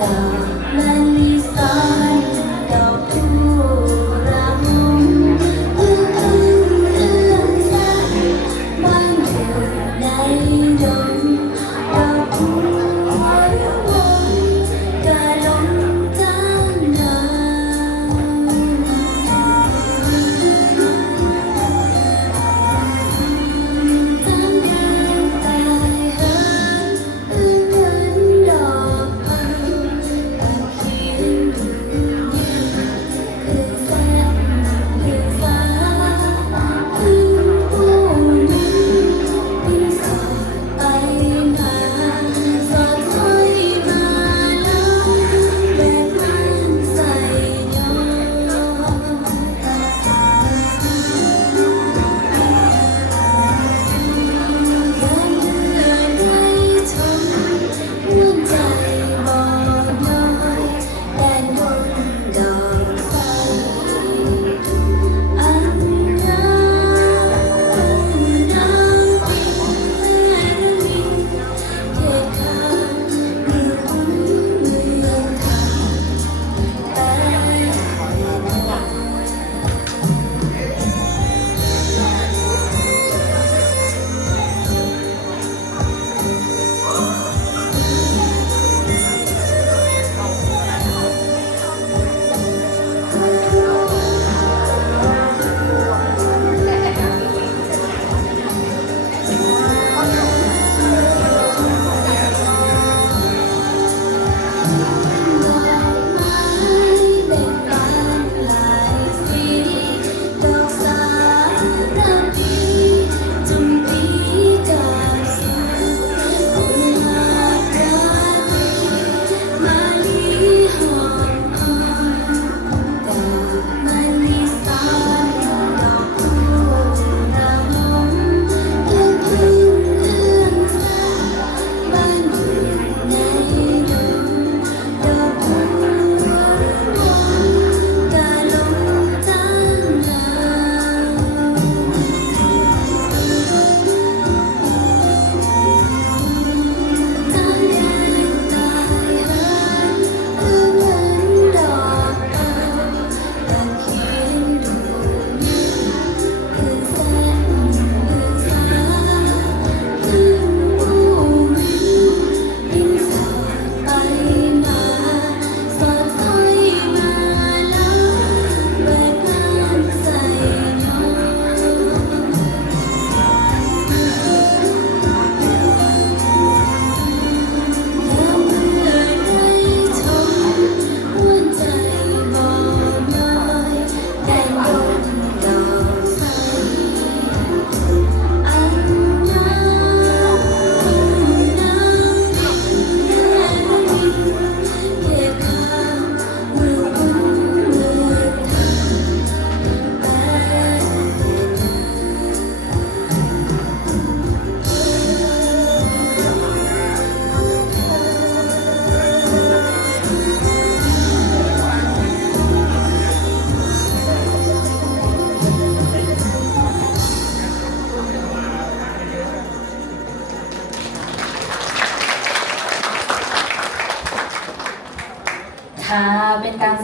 down. cancer